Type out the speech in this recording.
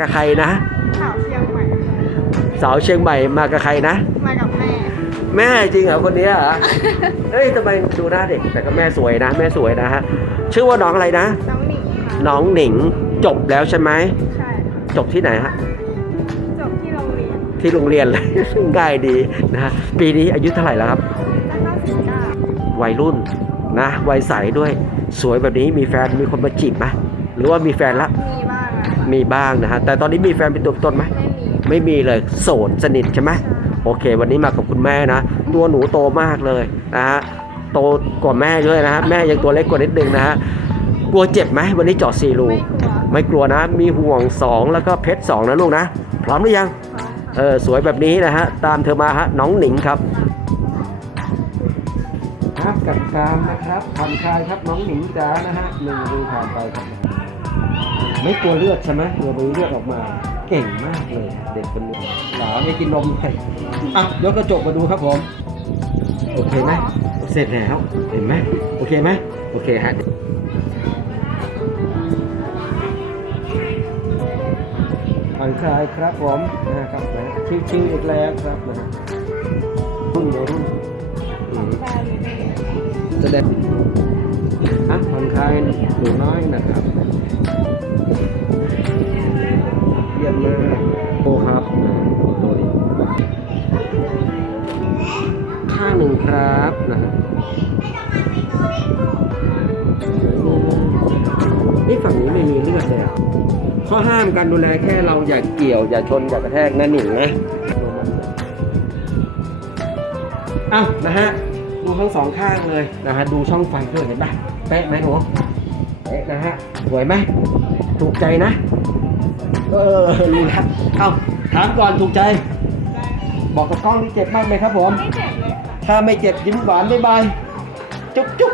กับใครนะข่าวเชียงใหม่สาวเชียงใหม่มากับใครนะ มากับแม่ แม่จริงเหรอคนเนี้ยเหรอ เฮ้ยทำไมดูหน้าเด็กแต่ก็แม่สวยนะ แม่สวยนะฮะ ชื่อว่าน้องอะไรนะ น้องหนิงค่ะน้องหนิงจบแล้วใช่ไหม ใช่ค่ะจบที่ไหนฮะ จบที่โรงเรียนที่โรงเรียนเลย ง่ายดีนะฮะปีนี้อายุเท่าไหร่แล้วครับ แล้วก็สิบเก้าวัยรุ่นนะ วัยใสด้วย สวยแบบนี้มีแฟนมีคนมาจีบไหมหรือว่ามีแฟนละ มีบ้างอะค่ะ มีบ้างนะฮะแต่ตอนนี้มีแฟนเป็นตัวเป็นตนไหมไม่มีไม่มีเลยโสดสนิทใช่ไหมโอเค วันนี้มากับคุณแม่นะ ตัวหนูโตมากเลยนะฮะโตกว่าแม่ด้วยนะฮะแม่ยังตัวเล็กกว่านิดนึงนะฮะกลัวเจ็บไหมวันนี้เจาะซีรูไม่กลัวไม่กลัวนะ มีห่วงสองแล้วก็เพชรสองนะลูกนะ พร้อมหรือยังพร้อมค่ะเออสวยแบบนี้นะฮะ ตามเธอมาฮะน้องหนิงครับครับกับกามนะครับผ่อนคลายครับน้องหนิงจ๋านะฮะหนึ่งดูผ่านไปครับ ไม่กลัวเลือดใช่ไหมเดี๋ยวมีเลือดออกมา เก่งมากเลย เด็กคนนี้หลาไม่กินนมเลยอะยกกระจกมาดูครับผม โอเคไหมเสร็จแล้วเห็นไหมโอเคไหมโอเคฮะผ่อนคลายครับผมนะครับนะชิวๆอีกแล้วครับนะฮะรุ่นเดียวรุ่นอืมตาอยู่ในแสดงอะผ่อนคลายหนูน้อยนะครับ เยี่ยมมากโอ้ครับตัวนี้ข้างหนึ่งครับนะฮะนี่ฝั่งนี้ไม่มีเลือดเลยอะข้อห้ามการดูแลแค่เราอย่าเกี่ยว อย่าชน อย่ากระแทกนั่นหนิงนะอ้าวนะฮะ ดูทั้งสองข้างเลยนะฮะ ดูช่องไฟด้วยเห็นปะเป๊ะไหมหนู นะฮะสวยไหมถูกใจนะ เออรู้แล้วเอ้าถามก่อนถูกใจ บอกกับกล้องนี่เจ็บมากไหมครับผม ไม่เจ็บเลยค่ะ ถ้าไม่เจ็บยิ้มหวานบ๊ายบาย จุ๊บจุ๊บ